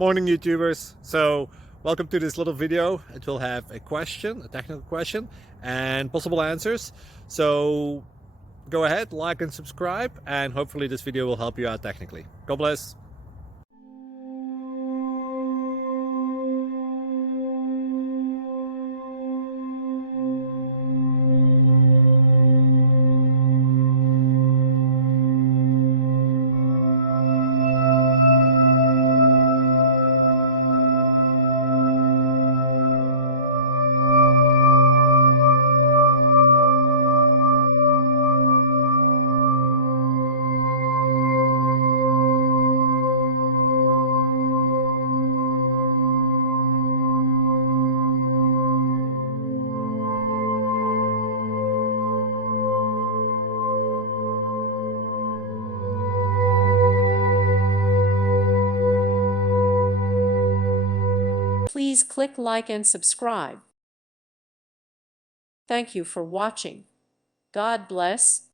Morning YouTubers. So welcome to this little video. It will have a question, a technical question, and possible answers. So go ahead, like and subscribe, and hopefully this video will help you out technically. God bless. Please click like and subscribe. Thank you for watching. God bless.